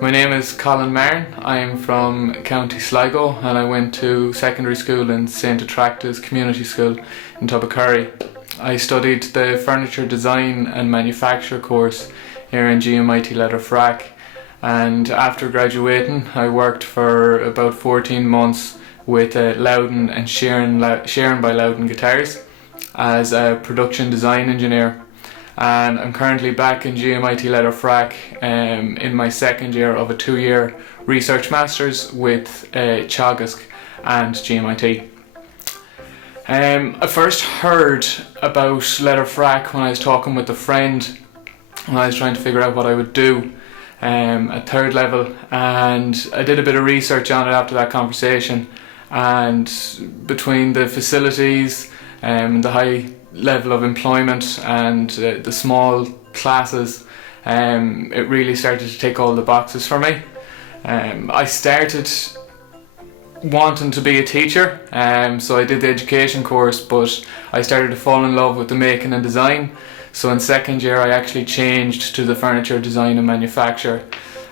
My name is Colin Marren. I am from County Sligo and I went to secondary school in St Attracta's Community School in Tubbercurry. I studied the Furniture Design and Manufacture course here in GMIT Letterfrack, and after graduating I worked for about 14 months with Loudon and Sharon by Loudon Guitars as a production design engineer. And I'm currently back in GMIT Letterfrack in my second year of a 2-year research masters with Teagasc and GMIT. I first heard about Letterfrack when I was talking with a friend when I was trying to figure out what I would do at third level, and I did a bit of research on it after that conversation, and between the facilities, the high level of employment and the small classes, it really started to tick all the boxes for me. I started wanting to be a teacher, so I did the education course, but I started to fall in love with the making and design. So in second year I actually changed to the furniture design and manufacture,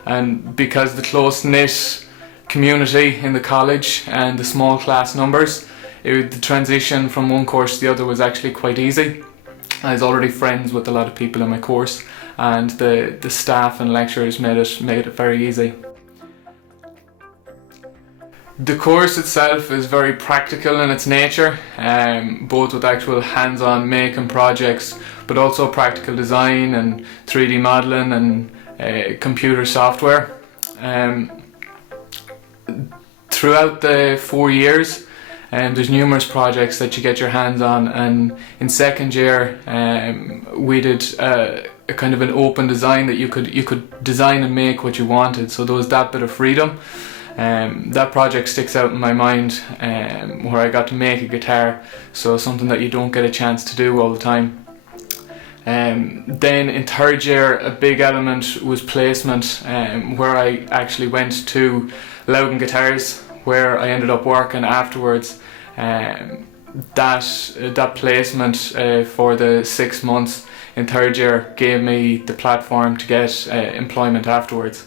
and because the close-knit community in the college and the small class numbers, the transition from one course to the other was actually quite easy. I was already friends with a lot of people in my course, and the staff and lecturers made it very easy. The course itself is very practical in its nature, both with actual hands-on making projects, but also practical design and 3D modelling and computer software. Throughout the 4 years, there's numerous projects that you get your hands on, and in second year we did a kind of an open design that you could design and make what you wanted, so there was that bit of freedom. That project sticks out in my mind, where I got to make a guitar, so something that you don't get a chance to do all the time. Then in third year a big element was placement, where I actually went to Loudon Guitars, where I ended up working afterwards. That placement for the 6 months in third year gave me the platform to get employment afterwards.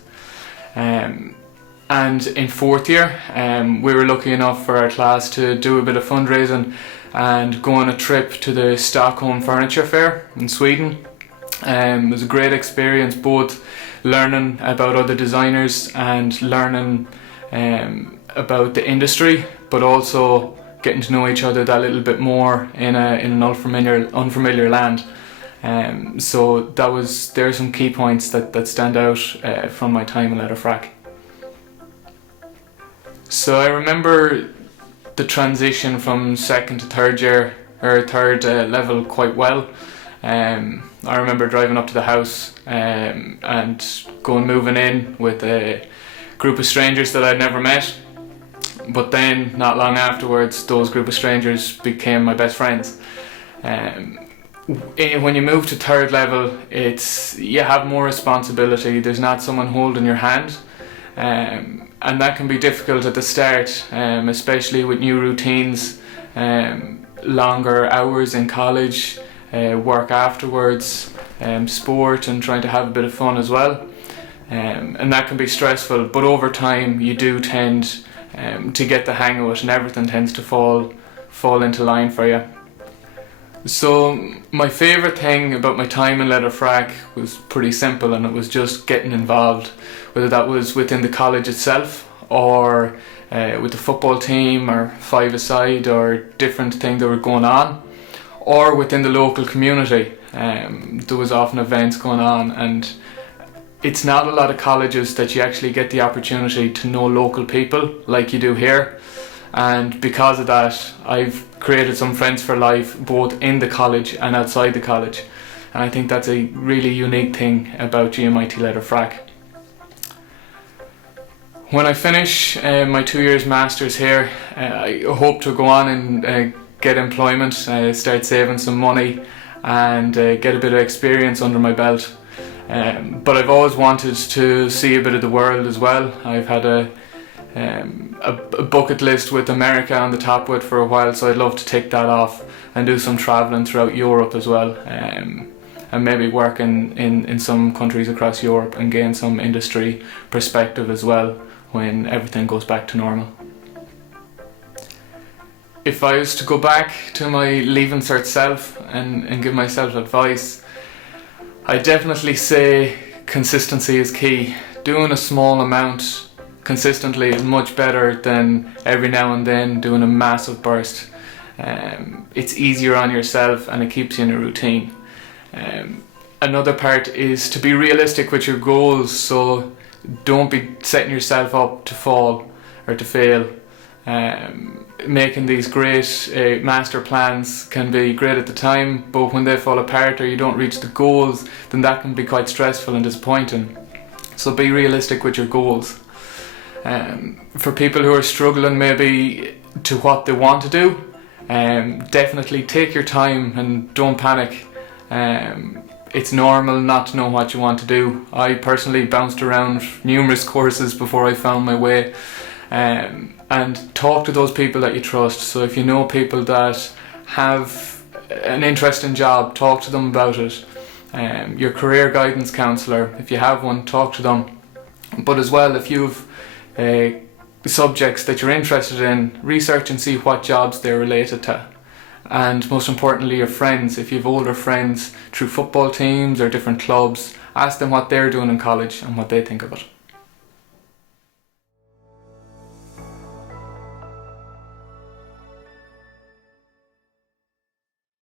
And in fourth year we were lucky enough for our class to do a bit of fundraising and go on a trip to the Stockholm Furniture Fair in Sweden. It was a great experience, both learning about other designers and learning about the industry, but also getting to know each other that little bit more in an unfamiliar land. So there are some key points that stand out from my time in Letterfrack. So I remember the transition from second to third year, or third level, quite well. I remember driving up to the house and moving in with a group of strangers that I'd never met, but then not long afterwards those group of strangers became my best friends. When you move to third level, you have more responsibility. There's not someone holding your hand, and that can be difficult at the start, especially with new routines, longer hours in college, work afterwards, sport, and trying to have a bit of fun as well. And that can be stressful, but over time you do tend to get the hang of it, and everything tends to fall into line for you. So my favourite thing about my time in Letterfrack was pretty simple, and it was just getting involved, whether that was within the college itself or with the football team or five-a-side or different things that were going on, or within the local community. There was often events going on, and it's not a lot of colleges that you actually get the opportunity to know local people like you do here, and because of that I've created some friends for life both in the college and outside the college, and I think that's a really unique thing about GMIT Letterfrack. When I finish my 2 years masters here, I hope to go on and get employment, start saving some money and get a bit of experience under my belt. But I've always wanted to see a bit of the world as well. I've had a bucket list with America on the top of it for a while, so I'd love to tick that off and do some travelling throughout Europe as well. and maybe work in some countries across Europe and gain some industry perspective as well when everything goes back to normal. If I was to go back to my Leaving Cert self and give myself advice, I'd definitely say consistency is key. Doing a small amount consistently is much better than every now and then doing a massive burst. It's easier on yourself and it keeps you in a routine. Another part is to be realistic with your goals, so don't be setting yourself up to fall or to fail. Making these great master plans can be great at the time, but when they fall apart or you don't reach the goals, then that can be quite stressful and disappointing. So be realistic with your goals. For people who are struggling maybe to what they want to do, definitely take your time and don't panic. It's normal not to know what you want to do. I personally bounced around numerous courses before I found my way. And talk to those people that you trust. So if you know people that have an interesting job, talk to them about it. Your career guidance counsellor, if you have one, talk to them. But as well, if you've subjects that you're interested in, research and see what jobs they're related to. And most importantly, your friends. If you have older friends through football teams or different clubs, ask them what they're doing in college and what they think of it.